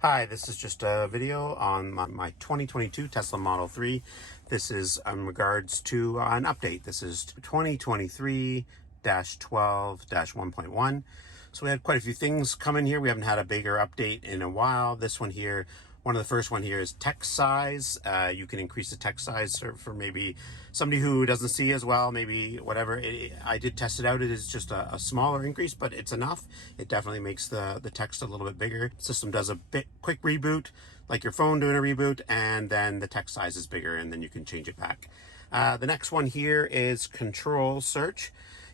Hi, this is just a video on my 2022 Tesla Model 3. This is in regards to an update. This is 2023-12-1.1. So we had quite a few things come in here. We haven't had a bigger update in a while. This one here, one of the first one here is text size. You can increase the text size for maybe somebody who doesn't see as well, maybe whatever. I did test it out. It is just a smaller increase, but it's enough. It definitely makes the text a little bit bigger. The system does a bit quick reboot, like your phone doing a reboot, and then the text size is bigger, and then you can change it back. The next one here is control search.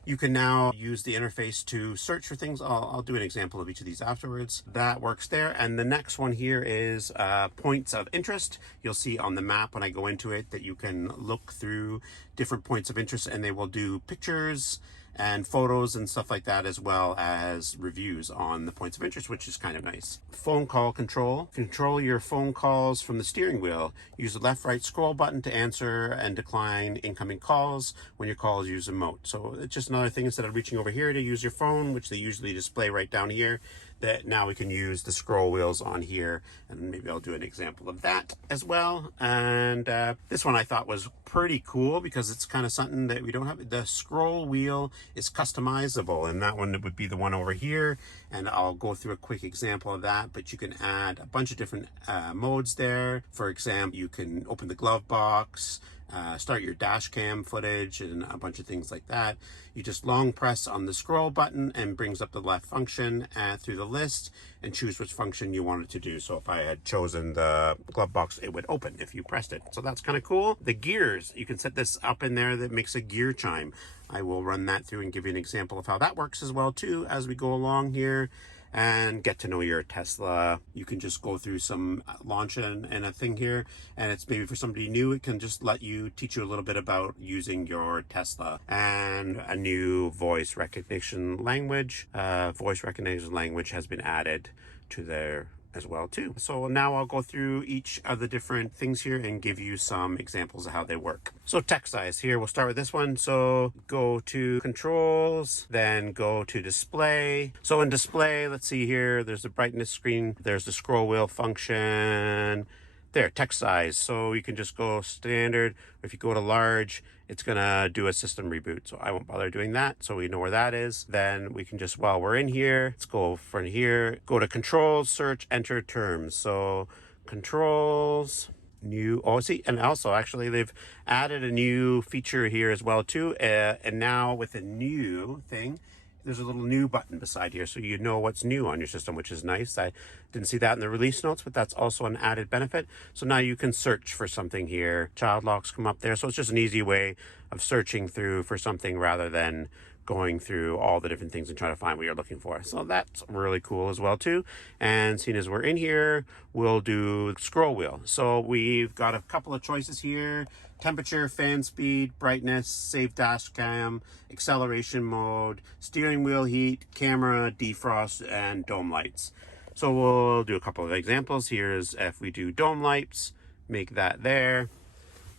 You can now use the interface to search for things. I'll do an example of each of these afterwards. That works there. And the next one here is points of interest. You'll see on the map when I go into it that you can look through different points of interest, and they will do pictures and photos and stuff like that, as well as reviews on the points of interest, which is kind of nice. Phone call control. Control your phone calls from the steering wheel. Use the left right scroll button to answer and decline incoming calls when your calls use emote. So it's just another thing, instead of reaching over here to use your phone, which they usually display right down here, that now we can use the scroll wheels on here, and maybe I'll do an example of that as well. And this one I thought was pretty cool because it's kind of something that we don't have. The scroll wheel is customizable, and that one would be the one over here, and I'll go through a quick example of that. But you can add a bunch of different modes there. For example, you can open the glove box, start your dash cam footage, and a bunch of things like that. You just long press on the scroll button and brings up the left function through the list, and choose which function you want it to do. So if I had chosen the glove box, it would open if you pressed it. So that's kind of cool. The gears, you can set this up in there that makes a gear chime. I will run that through and give you an example of how that works as well too as we go along here and get to know your Tesla. You can just go through some launch and a thing here, and it's maybe for somebody new, it can just let you teach you a little bit about using your Tesla. And a new voice recognition language. Voice recognition language has been added to there as well too. So now I'll go through each of the different things here and give you some examples of how they work. So text size here, we'll start with this one. So go to controls, then go to display. So in display, let's see here, there's the brightness screen, there's the scroll wheel function. There, text size. So you can just go standard. If you go to large, it's gonna do a system reboot. So I won't bother doing that. So we know where that is. Then we can just, while we're in here, let's go from here, go to controls, search, enter terms. So controls, new, oh, see, and also actually they've added a new feature here as well too. And now with a new thing, there's a little new button beside here, so you know what's new on your system, which is nice. I didn't see that in the release notes, but that's also an added benefit. So now you can search for something here. Child locks come up there. So it's just an easy way of searching through for something rather than going through all the different things and trying to find what you're looking for. So that's really cool as well too. And seeing as we're in here, we'll do scroll wheel. So we've got a couple of choices here: temperature, fan speed, brightness, save dash cam, acceleration mode, steering wheel heat, camera, defrost, and dome lights. So we'll do a couple of examples. Here's if we do dome lights, make that there.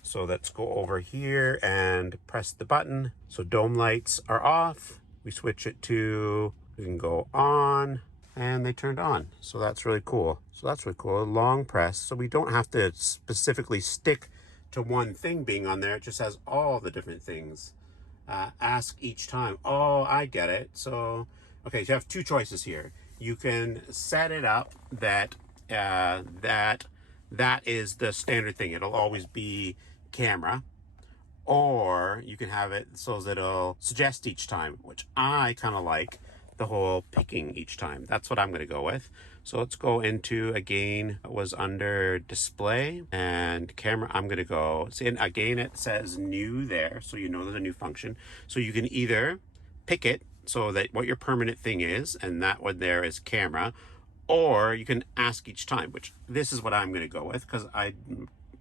So let's go over here and press the button. So dome lights are off. We switch it to, we can go on, and they turned on. So that's really cool. So that's really cool. Long press. So we don't have to specifically stick to one thing being on there. It just has all the different things. Ask each time. Oh, I get it. So, okay, so you have two choices here. You can set it up that that is the standard thing. It'll always be camera, or you can have it so that it'll suggest each time, which I kind of like the whole picking each time. That's what I'm going to go with. So let's go into, again, it was under display and camera. I'm going to go, see, and again, it says new there. So you know there's a new function. So you can either pick it so that what your permanent thing is, and that one there is camera, or you can ask each time, which this is what I'm going to go with because I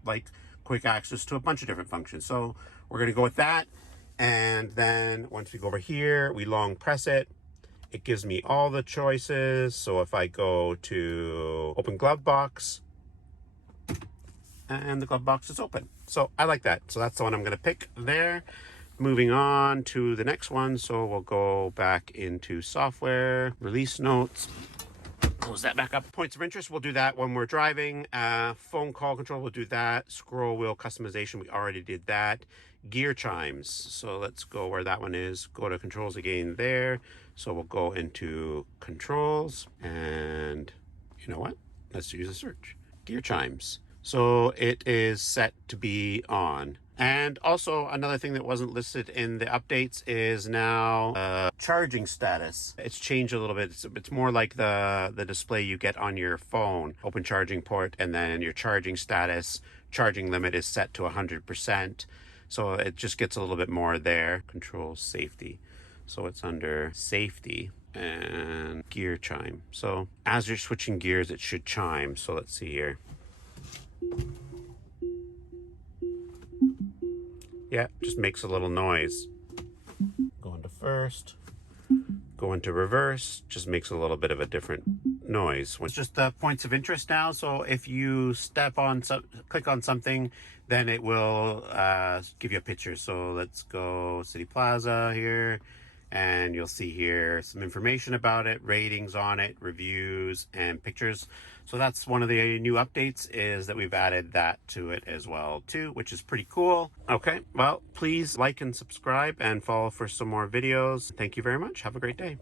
like quick access to a bunch of different functions. So we're going to go with that. And then once we go over here, we long press it. It gives me all the choices. So if I go to open glove box, and the glove box is open. So I like that. So that's the one I'm going to pick there. Moving on to the next one. So we'll go back into software, release notes. Close that back up. Points of interest, we'll do that when we're driving. Phone call control, we'll do that. Scroll wheel customization, we already did that. Gear chimes, so let's go where that one is. Go to controls again there. So we'll go into controls, and you know what? Let's use a search. Gear chimes. So it is set to be on. And also another thing that wasn't listed in the updates is now charging status. It's changed a little bit. It's more like the display you get on your phone. Open charging port, and then your charging status. Charging limit is set to 100%. So it just gets a little bit more there. Control safety. So it's under safety and gear chime. So as you're switching gears, it should chime. So let's see here. Yeah, just makes a little noise. Go into first, go into reverse, just makes a little bit of a different noise. It's just the points of interest now. So if you click on something, then it will give you a picture. So let's go City Plaza here, and you'll see here some information about it, ratings on it, reviews, and pictures. So that's one of the new updates, is that we've added that to it as well too, which is pretty cool. Okay, well, please like and subscribe and follow for some more videos. Thank you very much. Have a great day.